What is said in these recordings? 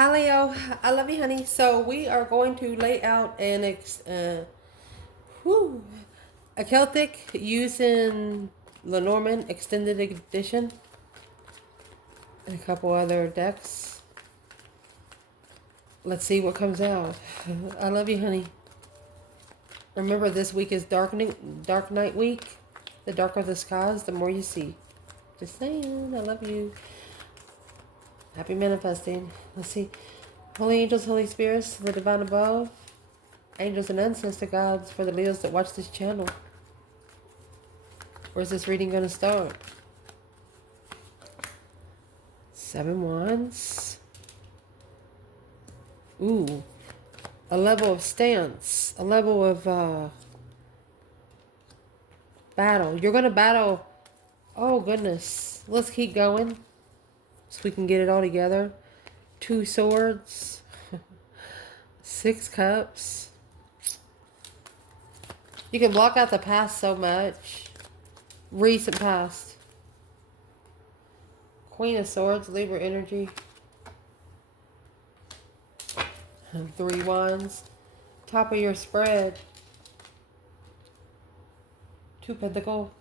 Hi Leo, I love you, honey. So we are going to lay out whew, a Celtic using Lenormand Extended Edition and a couple other decks. Let's see what comes out. I love you, honey. Remember, this week is Dark Night Week. The darker the skies, the more you see. Just saying, I love you. Happy manifesting. Let's see. Holy angels, Holy spirits, the divine above, angels and ancestor gods for the Leos that watch this channel. Where's this reading going to start? 7 wands. Ooh. A level of stance. A level of battle. You're going to battle. Oh, goodness. Let's keep going so we can get it all together. 2 swords. 6 cups. You can block out the past so much. Recent past. Queen of Swords, Libra energy. 3 wands. Top of your spread. 2 pentacle.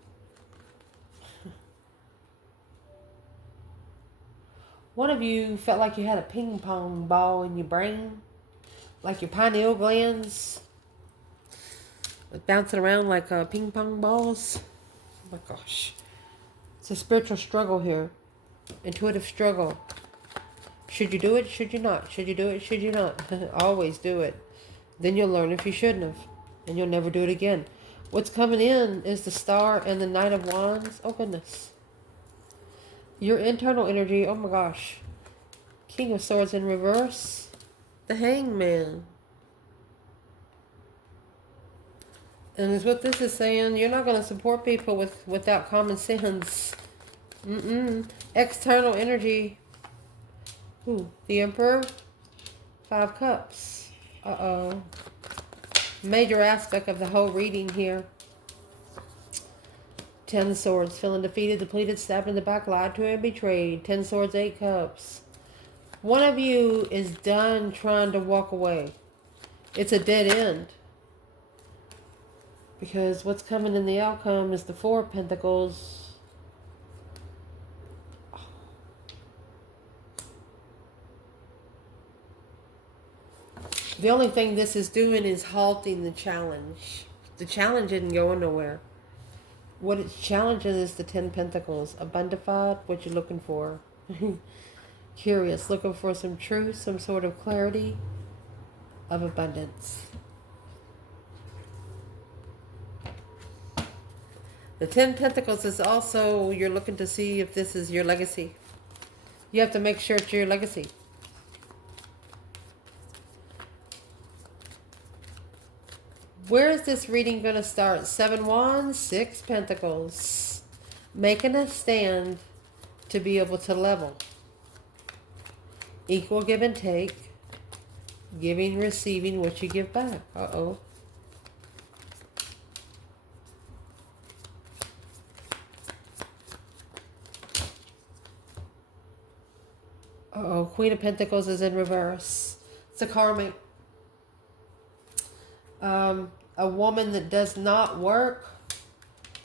One of you felt like you had a ping pong ball in your brain. Like your pineal glands. Bouncing around like ping pong balls. Oh my gosh. It's a spiritual struggle here. Intuitive struggle. Should you do it? Should you not? Should you do it? Should you not? Always do it. Then you'll learn if you shouldn't have. And you'll never do it again. What's coming in is the Star and the Knight of Wands. Oh goodness. Your internal energy. Oh my gosh. King of Swords in reverse. The Hangman. And is what this is saying. You're not going to support people without common sense. External energy. Ooh, the Emperor. 5 cups. Uh-oh. Major aspect of the whole reading here. 10 swords. Feeling defeated, depleted, stabbed in the back, lied to and betrayed. 10 swords, 8 cups. One of you is done trying to walk away. It's a dead end. Because what's coming in the outcome is the 4 of Pentacles. The only thing this is doing is halting the challenge. The challenge isn't going nowhere. What it's challenging is the 10 Pentacles. Abundified, what you're looking for. Curious, looking for some truth, some sort of clarity of abundance. The 10 Pentacles is also, you're looking to see if this is your legacy. You have to make sure it's your legacy. Where is this reading going to start? 7 wands, 6 pentacles. Making a stand to be able to level. Equal give and take. Giving, receiving what you give back. Uh-oh. Uh-oh. Queen of Pentacles is in reverse. It's a karmic. A woman that does not work,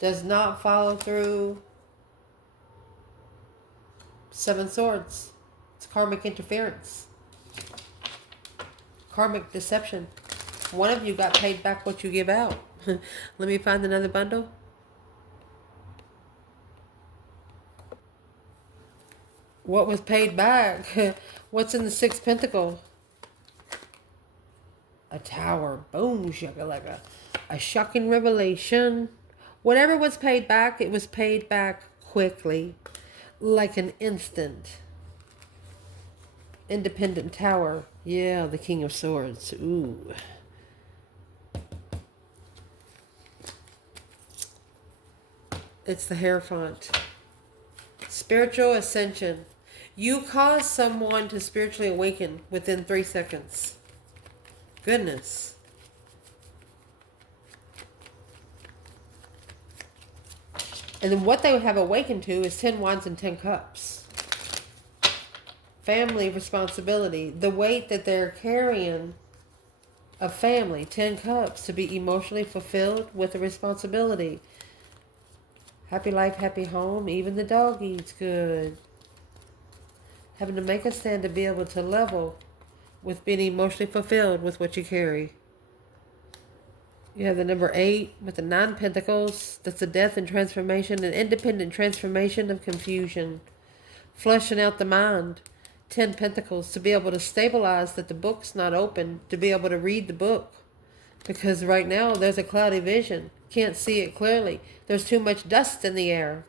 does not follow through. 7 swords. It's karmic interference. Karmic deception. One of you got paid back what you give out. Let me find another bundle. What was paid back? What's in the 6 pentacle? A tower. Boom, shakalaka. A shocking revelation. Whatever was paid back, it was paid back quickly. Like an instant. Independent tower. Yeah, the King of Swords. Ooh. It's the Hierophant. Spiritual ascension. You cause someone to spiritually awaken within 3 seconds. Goodness. And then what they have awakened to is 10 wands and 10 cups. Family responsibility. The weight that they're carrying of family. 10 cups. To be emotionally fulfilled with a responsibility. Happy life, happy home. Even the dog eats good. Having to make a stand to be able to level with being emotionally fulfilled with what you carry. You have the number 8 with the 9 pentacles. That's the death and transformation, an independent transformation of confusion. Flushing out the mind. 10 pentacles, to be able to stabilize that the book's not open, to be able to read the book. Because right now there's a cloudy vision. Can't see it clearly. There's too much dust in the air.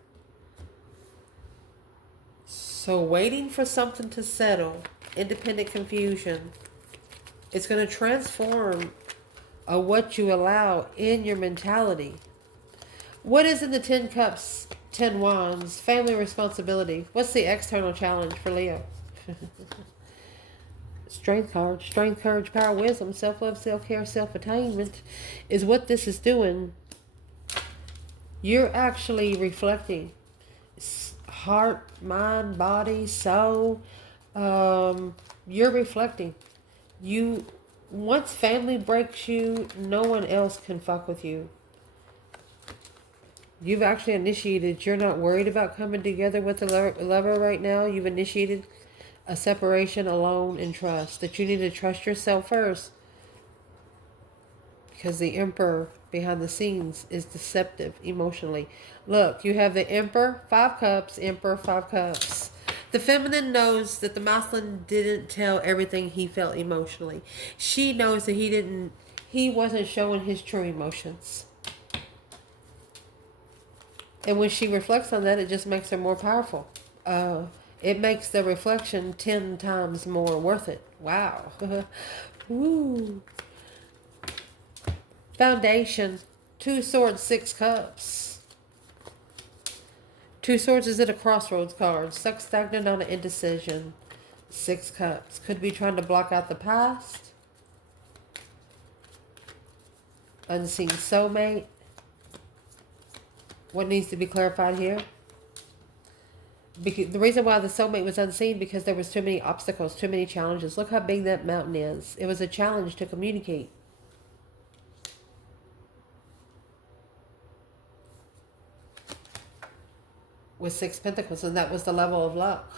So waiting for something to settle. Independent confusion. It's going to transform what you allow in your mentality. What is in the 10 cups, 10 wands? Family responsibility. What's the external challenge for Leo? Strength card. Strength, courage, power, wisdom, self-love, self-care, self-attainment is what this is doing. You're actually reflecting. Heart, mind, body, soul. You're reflecting. Once family breaks you, no one else can fuck with you. You've actually initiated. You're not worried about coming together with a lover right now. You've initiated a separation alone in trust. That you need to trust yourself first. Because the Emperor behind the scenes is deceptive emotionally. Look, you have the Emperor, 5 cups, Emperor, 5 cups. The feminine knows that the masculine didn't tell everything he felt emotionally. She knows that he wasn't showing his true emotions. And when she reflects on that, it just makes her more powerful. It makes the reflection 10 times more worth it. Wow. Woo. Foundation. 2 swords, 6 cups. 2 swords is at a crossroads card. Stuck stagnant on an indecision. 6 cups. Could be trying to block out the past. Unseen soulmate. What needs to be clarified here? Because the reason why the soulmate was unseen, because there was too many obstacles, too many challenges. Look how big that mountain is. It was a challenge to communicate. With 6 pentacles, and that was the level of luck.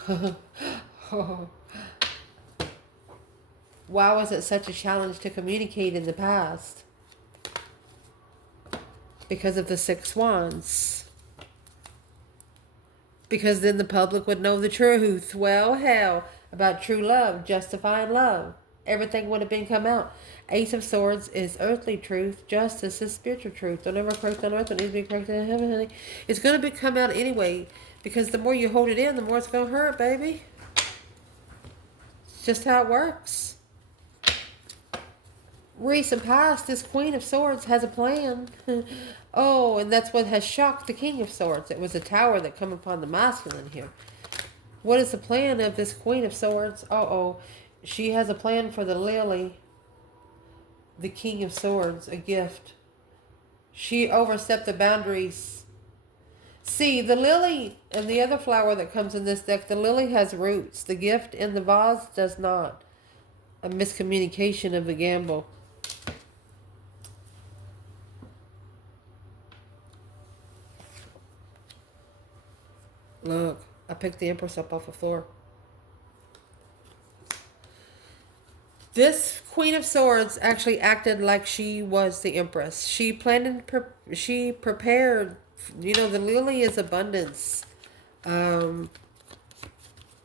Why was it such a challenge to communicate in the past? Because of the 6 wands. Because then the public would know the truth. Well, hell, about true love, justifying love. Everything would have been come out. Ace of Swords is earthly truth. Justice is spiritual truth. Don't ever correct on earth. It needs to be corrected in heaven, honey. It's going to come out anyway. Because the more you hold it in, the more it's going to hurt, baby. It's just how it works. Recent past, this Queen of Swords has a plan. Oh, and that's what has shocked the King of Swords. It was a tower that come upon the masculine here. What is the plan of this Queen of Swords? Uh-oh. She has a plan for the lily. The King of Swords, a gift. She overstepped the boundaries. See, the lily and the other flower that comes in this deck, the lily has roots. The gift in the vase does not. A miscommunication of the gamble. Look, I picked the Empress up off the floor. This Queen of Swords actually acted like she was the Empress. She planned and she prepared. You know, the lily is abundance. I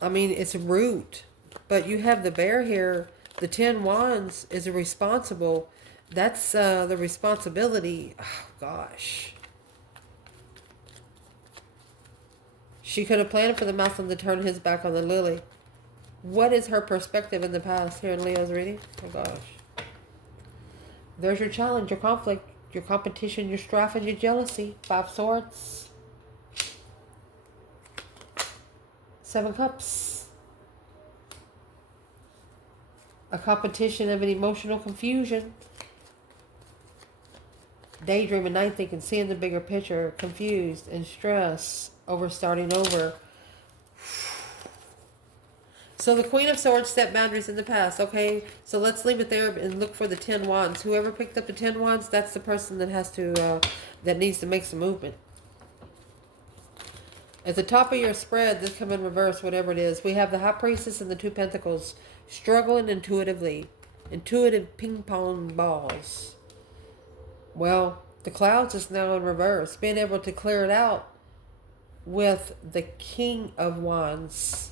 mean, it's root. But you have the bear here. The 10 wands is responsible. That's the responsibility. Oh, gosh. She could have planned for the masculine to turn his back on the lily. What is her perspective in the past here in Leo's reading? Oh, gosh. There's your challenge, your conflict, your competition, your strife, and your jealousy. 5 swords. 7 cups. A competition of an emotional confusion. Daydreaming, night thinking, seeing the bigger picture, confused and stress over starting over. So the Queen of Swords set boundaries in the past. Okay, so let's leave it there and look for the 10 Wands. Whoever picked up the 10 Wands, that's the person that has to, that needs to make some movement. At the top of your spread, this come in reverse, whatever it is. We have the High Priestess and the 2 Pentacles. Struggling intuitively. Intuitive ping pong balls. Well, the clouds is now in reverse. Being able to clear it out with the King of Wands.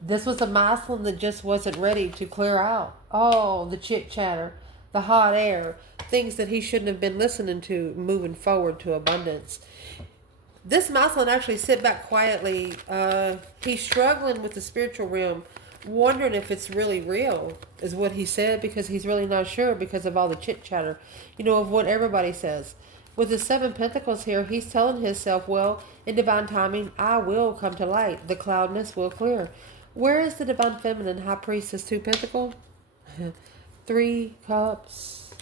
This was a masculine that just wasn't ready to clear out. Oh, the chit chatter, the hot air, things that he shouldn't have been listening to, moving forward to abundance. This masculine actually sit back quietly. He's struggling with the spiritual realm, wondering if it's really real, is what he said, because he's really not sure because of all the chit chatter, you know, of what everybody says. With the 7 Pentacles here, he's telling himself, well, in divine timing, I will come to light. The cloudness will clear. Where is the divine feminine High Priestess 2 Pentacles? 3 Cups.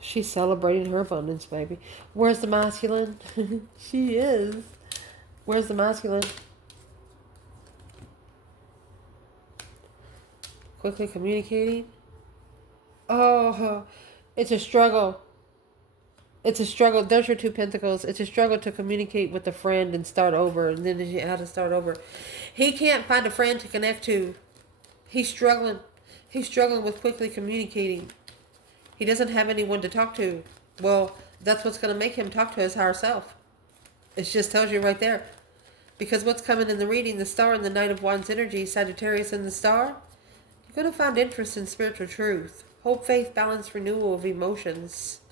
She's celebrating her abundance, baby. Where's the masculine? She is. Where's the masculine? Quickly communicating. Oh, it's a struggle. It's a struggle. There's your 2 Pentacles. It's a struggle to communicate with a friend and start over. And then you have to start over. He can't find a friend to connect to. He's struggling. He's struggling with quickly communicating. He doesn't have anyone to talk to. Well, that's what's going to make him talk to his higher self. It just tells you right there. Because what's coming in the reading, the star and the Knight of Wands energy, Sagittarius and the star, you're going to find interest in spiritual truth. Hope, faith, balance, renewal of emotions.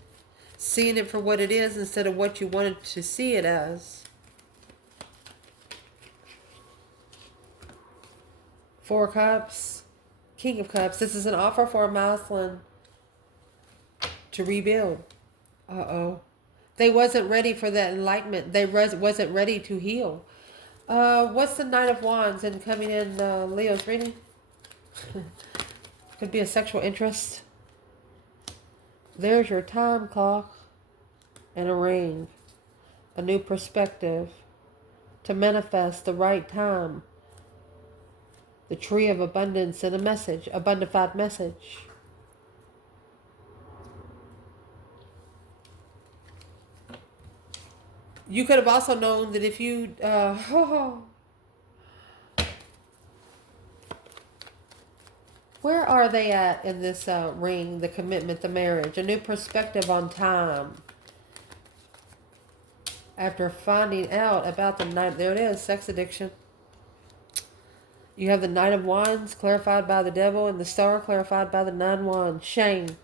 Seeing it for what it is instead of what you wanted to see it as. 4 Cups. King of Cups. This is an offer for a masculine to rebuild. Uh-oh. They wasn't ready for that enlightenment. They wasn't ready to heal. What's the Knight of Wands and coming in Leo's reading? Could be a sexual interest. There's your time clock and a ring. A new perspective to manifest the right time. The tree of abundance and a message, a bonafide message. You could have also known that if you... where are they at in this ring, the commitment, the marriage? A new perspective on time. After finding out about the Knight... There it is, sex addiction. You have the Knight of Wands clarified by the Devil and the Star clarified by the 9 Wands. Shame.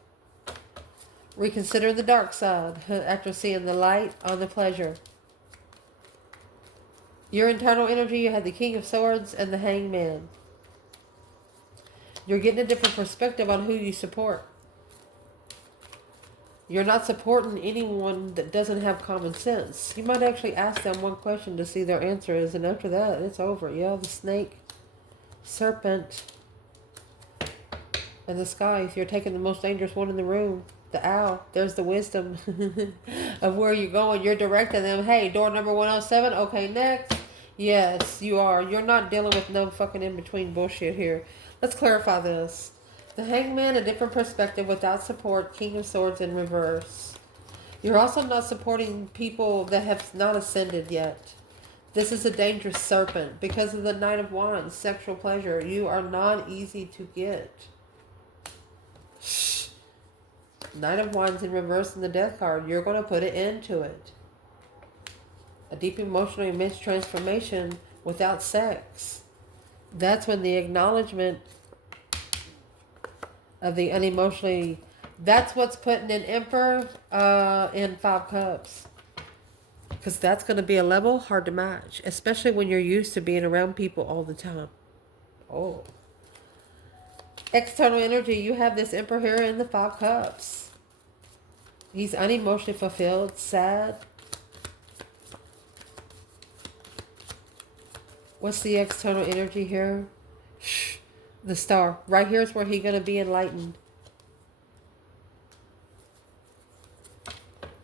Reconsider the dark side after seeing the light on the pleasure. Your internal energy, you have the King of Swords and the Hangman. You're getting a different perspective on who you support. You're not supporting anyone that doesn't have common sense. You might actually ask them one question to see their answer is, and after that, it's over. Yeah, the snake, serpent, and the sky. If you're taking the most dangerous one in the room, the owl, there's the wisdom of where you're going. You're directing them, hey, door number 107, okay, next. Yes, you are. You're not dealing with no fucking in-between bullshit here. Let's clarify this. The Hangman, a different perspective without support. King of Swords in reverse. You're also not supporting people that have not ascended yet. This is a dangerous serpent because of the Knight of Wands, sexual pleasure. You are not easy to get. Shh. Knight of Wands in reverse in the Death card. You're going to put an end to it. A deep emotional immense transformation without sex. That's when the acknowledgement of the unemotionally... That's what's putting an Emperor in 5 Cups. Because that's going to be a level hard to match. Especially when you're used to being around people all the time. Oh. External energy. You have this Emperor here in the 5 Cups. He's unemotionally fulfilled. Sad. What's the external energy here? Shh. The Star. Right here is where he's going to be enlightened.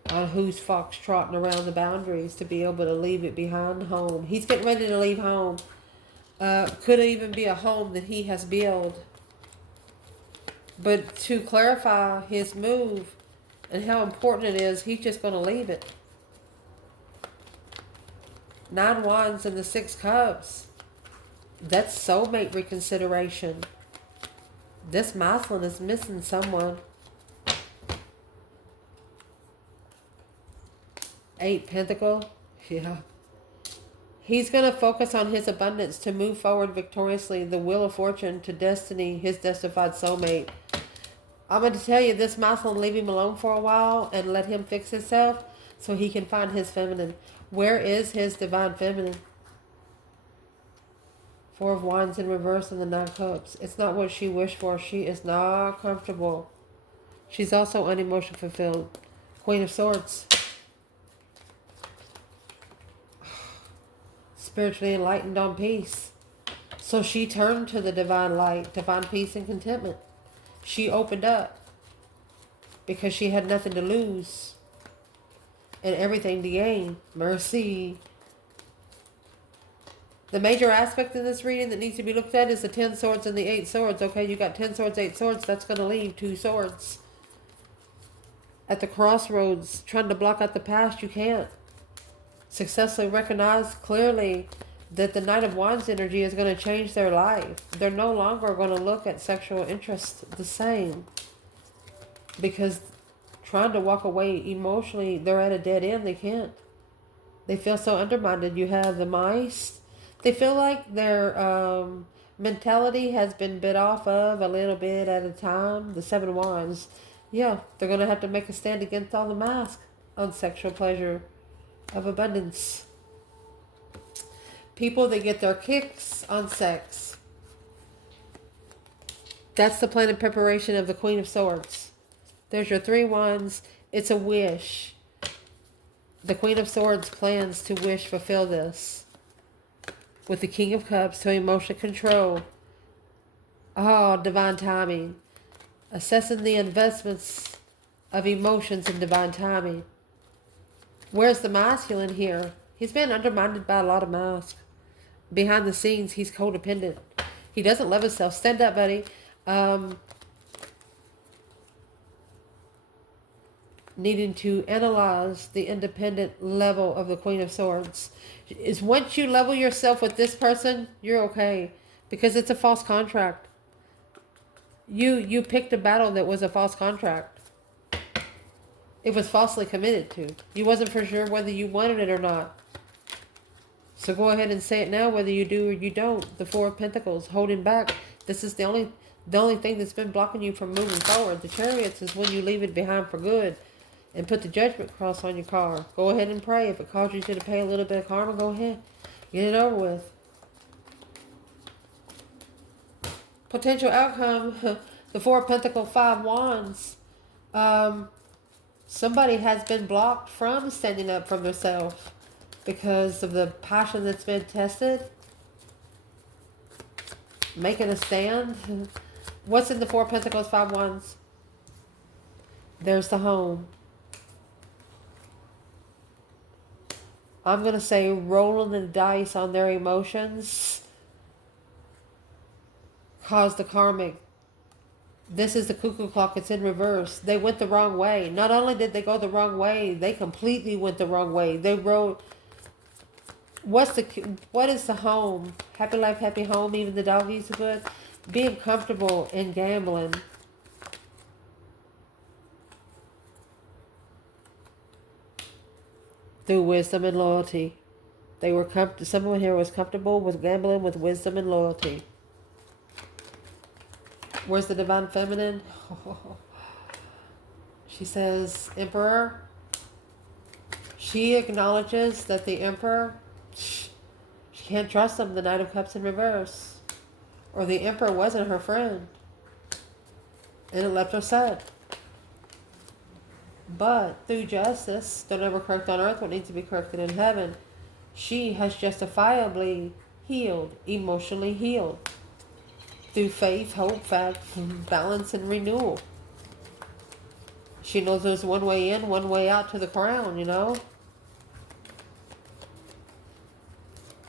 On on who's foxtrotting around the boundaries to be able to leave it behind home. He's getting ready to leave home. Could even be a home that he has built. But to clarify his move and how important it is, he's just going to leave it. 9 Wands and the 6 Cups. That's soulmate reconsideration. This masculine is missing someone. 8 Pentacle. Yeah. He's going to focus on his abundance to move forward victoriously. The Wheel of Fortune to destiny, his destified soulmate. I'm going to tell you, this masculine, leave him alone for a while and let him fix himself so he can find his feminine. Where is his divine feminine? 4 of Wands in reverse and the 9 Cups. It's not what she wished for. She is not comfortable. She's also unemotionally fulfilled. Queen of Swords. Spiritually enlightened on peace. So she turned to the divine light, divine peace and contentment. She opened up because she had nothing to lose and everything to gain. Mercy. The major aspect in this reading that needs to be looked at is the 10 Swords and the 8 Swords. Okay, you got 10 Swords, 8 Swords. That's going to leave 2 Swords. At the crossroads, trying to block out the past, you can't. Successfully recognize clearly that the Knight of Wands energy is going to change their life. They're no longer going to look at sexual interest the same. Because trying to walk away emotionally, they're at a dead end. They can't. They feel so undermined. You have the Mice. They feel like their mentality has been bit off of a little bit at a time. The 7 Wands. Yeah, they're going to have to make a stand against all the masks on sexual pleasure of abundance. People that get their kicks on sex. That's the plan and preparation of the Queen of Swords. There's your 3 Wands. It's a wish. The Queen of Swords plans to wish fulfill this. With the King of Cups to emotional control. Oh, divine timing. Assessing the investments of emotions in divine timing. Where's the masculine here? He's been undermined by a lot of masks. Behind the scenes, he's codependent. He doesn't love himself. Stand up, buddy. Needing to analyze the independent level of the Queen of Swords. Is once you level yourself with this person, you're okay. Because it's a false contract. You picked a battle that was a false contract. It was falsely committed to. You wasn't for sure whether you wanted it or not. So go ahead and say it now, whether you do or you don't. The 4 of Pentacles, holding back. This is the only thing that's been blocking you from moving forward. The Chariots is when you leave it behind for good and put the Judgment cross on your car. Go ahead and pray. If it causes you to pay a little bit of karma, go ahead. Get it over with. Potential outcome, the 4 of Pentacles, 5 Wands. Somebody has been blocked from standing up for themselves because of the passion that's been tested. Making a stand. What's in the 4 of Pentacles, 5 Wands? There's the home. I'm going to say rolling the dice on their emotions caused the karmic. This is the cuckoo clock. It's in reverse. They went the wrong way. Not only did they go the wrong way, they completely went the wrong way. They wrote, what is the home? Happy life, happy home. Even the doggies are good. Being comfortable in gambling. Through wisdom and loyalty. They were someone here was comfortable with gambling with wisdom and loyalty. Where's the divine feminine? She says, Emperor. She acknowledges that the Emperor, she can't trust him. The Knight of Cups in reverse. Or the Emperor wasn't her friend. And it left her sad. But through justice, don't ever correct on earth what needs to be corrected in heaven. She has justifiably healed, emotionally healed. Through faith, hope, fact, balance, and renewal. She knows there's one way in, one way out to the crown, you know.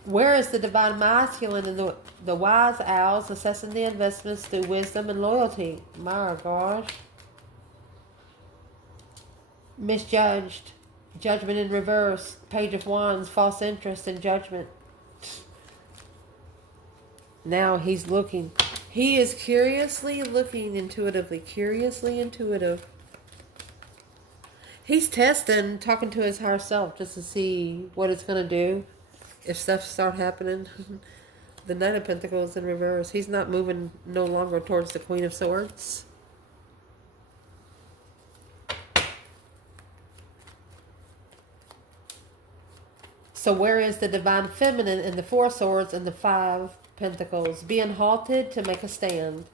Where is the divine masculine in the wise owls assessing the investments through wisdom and loyalty? My gosh. Misjudged. Judgment in reverse. Page of Wands. False interest and judgment. Now he's looking. He is curiously looking intuitively. Curiously intuitive. He's testing, talking to his higher self just to see what it's going to do. If stuff start happening. The Knight of Pentacles in reverse. He's not moving no longer towards the Queen of Swords. So where is the divine feminine in the Four Swords and the Five Pentacles? Being halted to make a stand.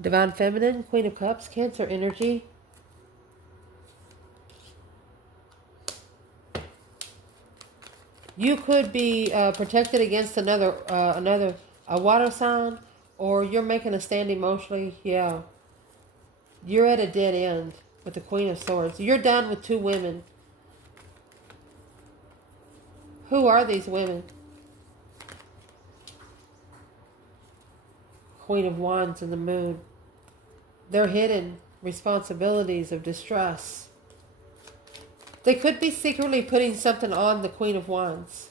Divine feminine, Queen of Cups, Cancer energy. You could be protected against a water sign, or you're making a stand emotionally. Yeah. You're at a dead end with the Queen of Swords. You're done with two women. Who are these women? Queen of Wands and the Moon. They're hidden responsibilities of distress. They could be secretly putting something on the Queen of Wands.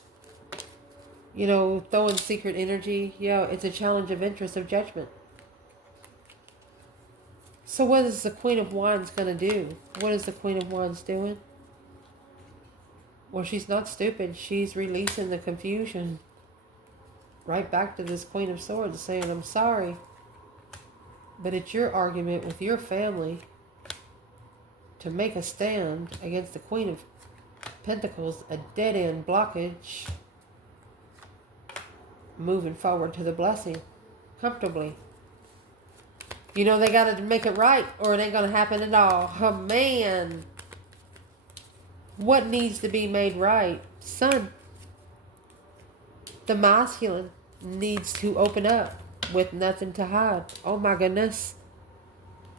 You know, throwing secret energy. Yeah, it's a challenge of interest, of judgment. So what is the Queen of Wands going to do? What is the Queen of Wands doing? Well, she's not stupid. She's releasing the confusion. Right back to this Queen of Swords saying, I'm sorry, but it's your argument with your family to make a stand against the Queen of Pentacles, a dead-end blockage, moving forward to the blessing comfortably. You know, they got to make it right or it ain't going to happen at all. Oh, man. What needs to be made right? Sun. The masculine needs to open up with nothing to hide. Oh, my goodness.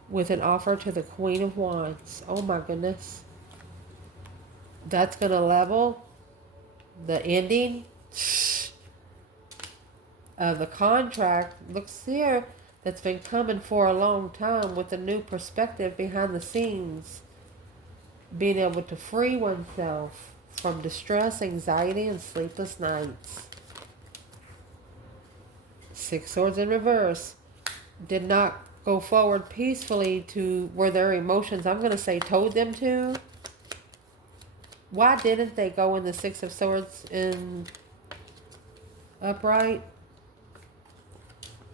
With an offer to the Queen of Wands. Oh, my goodness. That's going to level the ending of the contract. Looks here. That's been coming for a long time with a new perspective behind the scenes. Being able to free oneself from distress, anxiety, and sleepless nights. Six Swords in reverse. Did not go forward peacefully to where their emotions, I'm going to say, told them to. Why didn't they go in the Six of Swords in upright?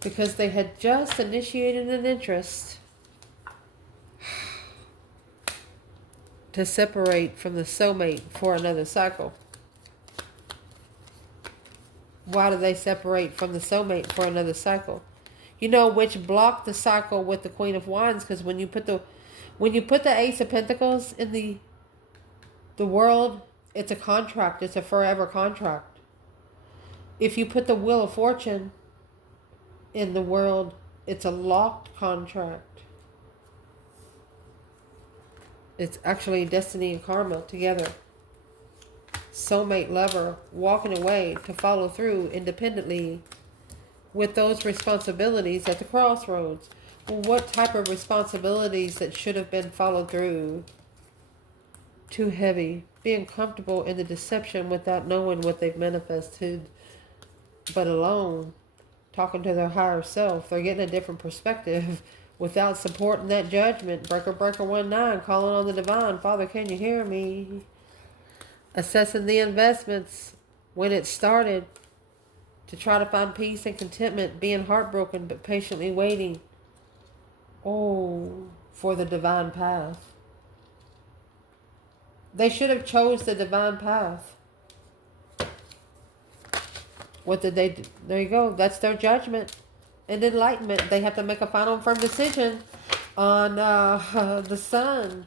Because they had just initiated an interest to separate from the soulmate for another cycle. Why do they separate from the soulmate for another cycle? You know, which blocked the cycle with the Queen of Wands, because when you put the Ace of Pentacles in the world, it's a contract. It's a forever contract. If you put the Wheel of Fortune in the world, it's a locked contract. It's actually destiny and karma together. Soulmate, lover, walking away to follow through independently with those responsibilities at the crossroads. Well, what type of responsibilities that should have been followed through? Too heavy. Being comfortable in the deception without knowing what they've manifested, but alone. Talking to their higher self. They're getting a different perspective without supporting that judgment. Breaker 19, calling on the divine. Father, can you hear me? Assessing the investments when it started to try to find peace and contentment. Being heartbroken but patiently waiting. Oh, for the divine path. They should have chose the divine path. What did they do? There you go. That's their judgment and enlightenment. They have to make a final and firm decision on the sun.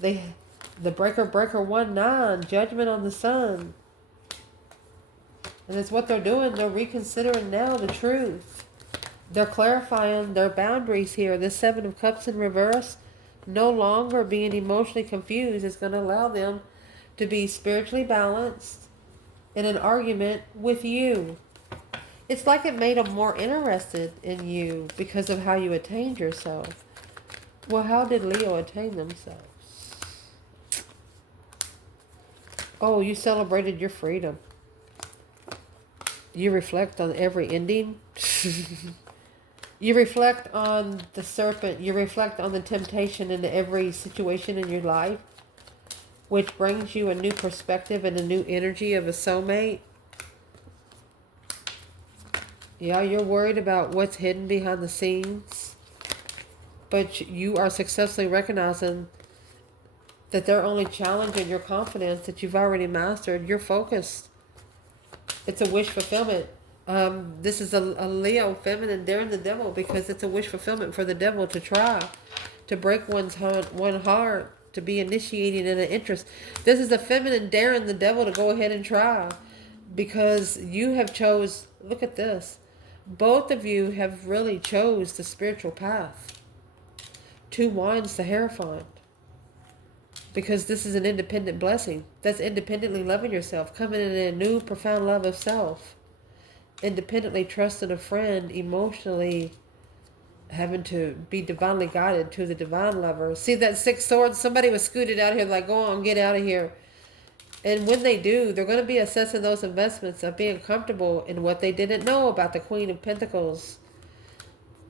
The breaker 19, judgment on the sun. And it's what they're doing. They're reconsidering now the truth. They're clarifying their boundaries here. This Seven of Cups in reverse, no longer being emotionally confused, is going to allow them to be spiritually balanced in an argument with you. It's like it made them more interested in you because of how you attained yourself. Well, how did Leo attain themselves? Oh, you celebrated your freedom. You reflect on every ending. You reflect on the serpent. You reflect on the temptation in every situation in your life, which brings you a new perspective and a new energy of a soulmate. Yeah, you're worried about what's hidden behind the scenes, but you are successfully recognizing that they're only challenging your confidence that you've already mastered. You're focused. It's a wish fulfillment. This is a Leo feminine daring the devil because it's a wish fulfillment for the devil to try to break one heart, to be initiating in an interest. This is a feminine daring the devil to go ahead and try because you have chose, look at this. Both of you have really chose the spiritual path. 2 wands, the Hierophant. Because this is an independent blessing. That's independently loving yourself, coming in a new profound love of self. Independently trusting a friend, emotionally having to be divinely guided to the divine lover. See that 6 swords? Somebody was scooted out here like, go on, get out of here. And when they do, they're going to be assessing those investments of being comfortable in what they didn't know about the Queen of Pentacles.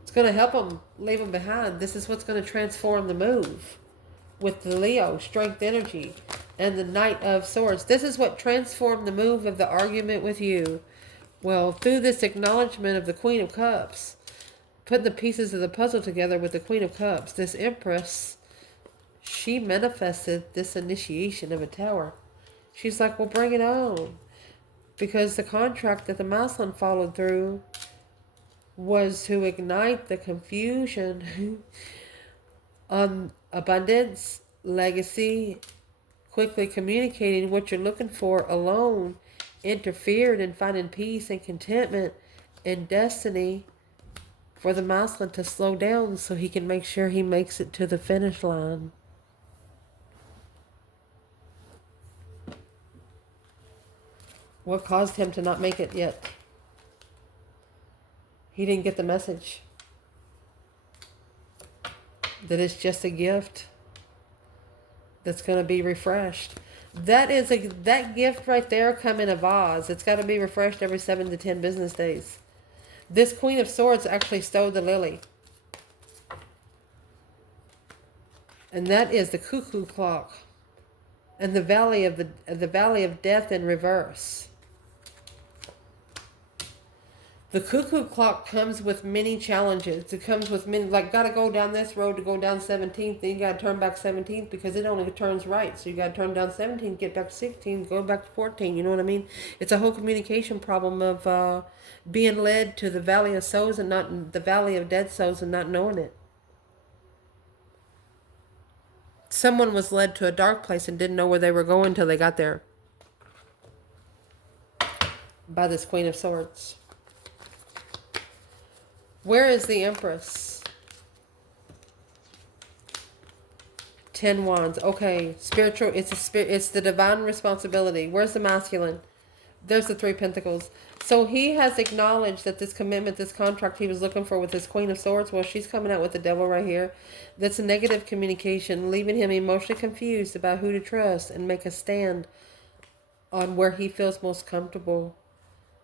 It's going to help them leave them behind. This is what's going to transform the move. With the Leo, strength energy, and the Knight of Swords. This is what transformed the move of the argument with you. Well, through this acknowledgement of the Queen of Cups, putting the pieces of the puzzle together with the Queen of Cups, this Empress, she manifested this initiation of a tower. She's like, well, bring it on. Because the contract that the masculine followed through was to ignite the confusion on abundance, legacy, quickly communicating what you're looking for alone, interfered in finding peace and contentment and destiny for the masculine to slow down so he can make sure he makes it to the finish line. What caused him to not make it yet? He didn't get the message that it's just a gift that's going to be refreshed. That gift right there come in a vase. It's got to be refreshed every 7 to 10 business days. This Queen of Swords actually stole the lily. And that is the cuckoo clock and the valley of death in reverse. The cuckoo clock comes with many challenges. It comes with many, like, got to go down this road to go down 17th. Then you got to turn back 17th because it only turns right. So you got to turn down 17, get back to 16, go back to 14. You know what I mean? It's a whole communication problem of being led to the valley of souls and not the valley of dead souls and not knowing it. Someone was led to a dark place and didn't know where they were going until they got there. By this Queen of Swords. Where is the Empress? 10 wands. Okay, spiritual. It's the divine responsibility. Where's the masculine? There's the 3 pentacles. So he has acknowledged that this commitment, this contract he was looking for with this Queen of Swords, well, she's coming out with the devil right here. That's a negative communication, leaving him emotionally confused about who to trust and make a stand on where he feels most comfortable.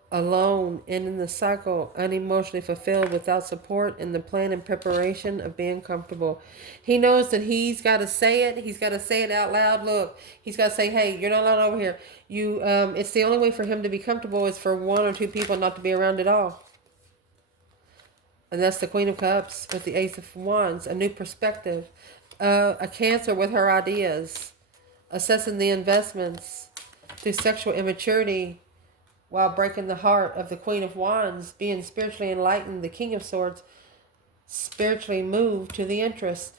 Alone and in the cycle, unemotionally fulfilled, without support in the plan and preparation of being comfortable. He knows that he's got to say it. He's got to say it out loud. Look, he's got to say, hey, you're not allowed over here. It's the only way for him to be comfortable is for 1 or 2 people not to be around at all. And that's the Queen of Cups with the Ace of Wands, a new perspective. A Cancer with her ideas, assessing the investments through sexual immaturity, while breaking the heart of the Queen of Wands, being spiritually enlightened, the King of Swords, spiritually moved to the interest.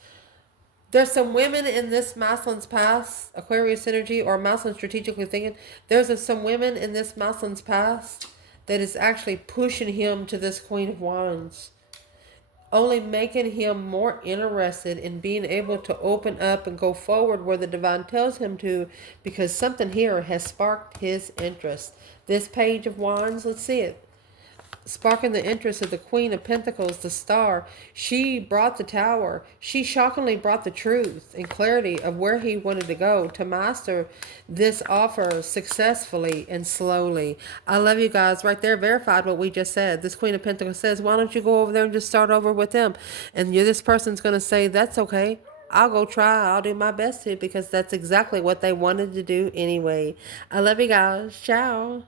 There's some women in this masculine's past, Aquarius energy, or masculine strategically thinking, there's some women in this masculine's past that is actually pushing him to this Queen of Wands only making him more interested in being able to open up and go forward where the divine tells him to, because something here has sparked his interest. This Page of Wands, let's see it. Sparking the interest of the Queen of Pentacles, the Star. She brought the Tower. She shockingly brought the truth and clarity of where he wanted to go to master this offer successfully and slowly. I love you guys. Right there verified what we just said. This Queen of Pentacles says, why don't you go over there and just start over with them? And this person's going to say, that's okay. I'll go try. I'll do my best to, because that's exactly what they wanted to do anyway. I love you guys. Ciao.